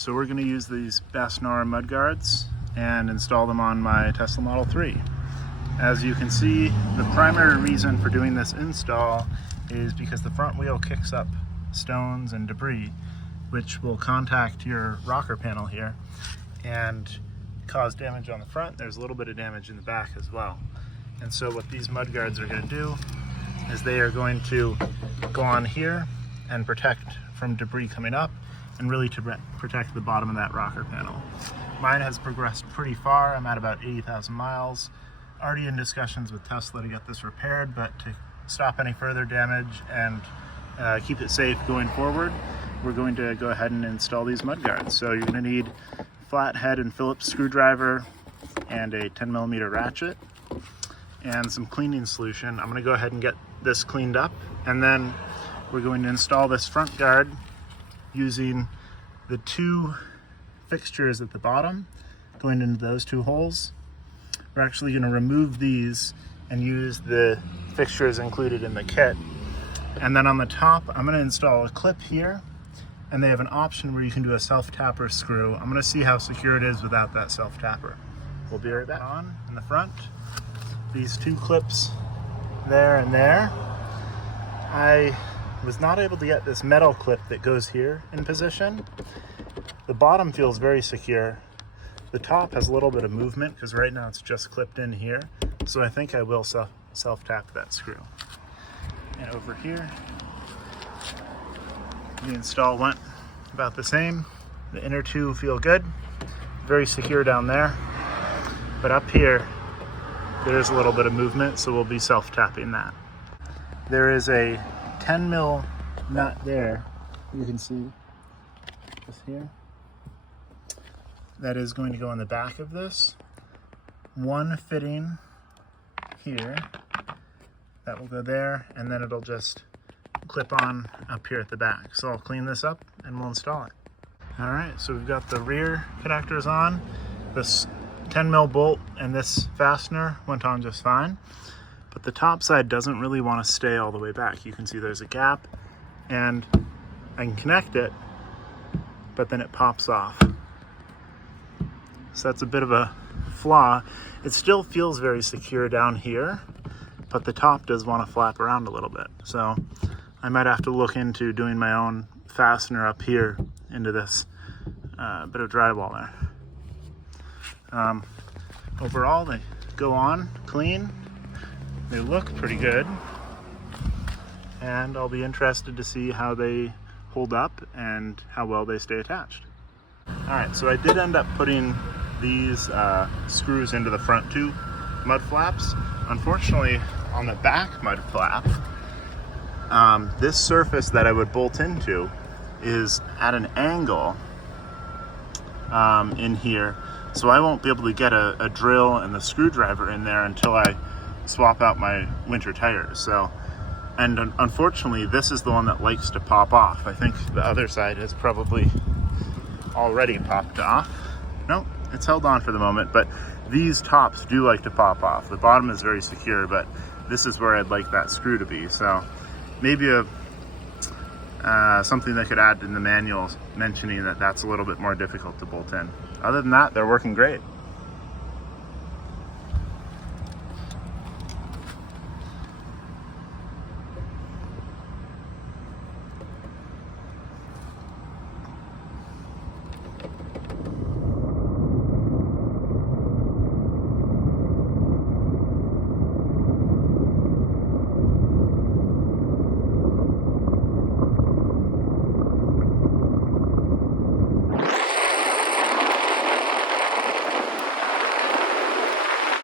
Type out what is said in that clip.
So we're going to use these BASENOR mudguards and install them on my Tesla Model 3. As you can see, the primary reason for doing this install is because the front wheel kicks up stones and debris, which will contact your rocker panel here and cause damage on the front. There's a little bit of damage in the back as well. And so what these mudguards are going to do is they are going to go on here and protect from debris coming up and really to protect the bottom of that rocker panel. Mine has progressed pretty far. I'm at about 80,000 miles. Already in discussions with Tesla to get this repaired, but to stop any further damage and keep it safe going forward, we're going to go ahead and install these mudguards. So you're going to need a flathead and Phillips screwdriver and a 10mm ratchet and some cleaning solution. I'm going to go ahead and get this cleaned up, and then we're going to install this front guard using the two fixtures at the bottom going into those two holes. We're actually going to remove these and use the fixtures included in the kit. And then on the top, I'm going to install a clip here, and they have an option where you can do a self-tapper screw. I'm going to see how secure it is without that self-tapper. We'll be right back. On in the front, these two clips there and there. I was not able to get this metal clip that goes here in position. The bottom feels very secure. The top has a little bit of movement because right now it's just clipped in here. So I think I will self-tap that screw. And over here, the install went about the same. The inner two feel good, very secure down there. But up here, there's a little bit of movement, so we'll be self-tapping that. There is a 10mm nut there, you can see just here, that is going to go in the back of this. One fitting here, that will go there, and then it'll just clip on up here at the back. So I'll clean this up and we'll install it. All right, so we've got the rear connectors on. This 10mm bolt and this fastener went on just fine, but the top side doesn't really want to stay all the way back. You can see there's a gap, and I can connect it, but then it pops off. So that's a bit of a flaw. It still feels very secure down here, but the top does want to flap around a little bit. So I might have to look into doing my own fastener up here into this bit of drywall there. Overall, they go on clean. They look pretty good, and I'll be interested to see how they hold up and how well they stay attached. All right, so I did end up putting these screws into the front two mud flaps. Unfortunately, on the back mud flap, this surface that I would bolt into is at an angle in here, so I won't be able to get a drill and the screwdriver in there until I swap out my winter tires. So, and unfortunately, this is the one that likes to pop off. I think the other side has probably already popped off. Nope, it's held on for the moment, but these tops do like to pop off. The bottom is very secure, but this is where I'd like that screw to be. So maybe something that could add in the manual mentioning that that's a little bit more difficult to bolt in. Other than that, they're working great.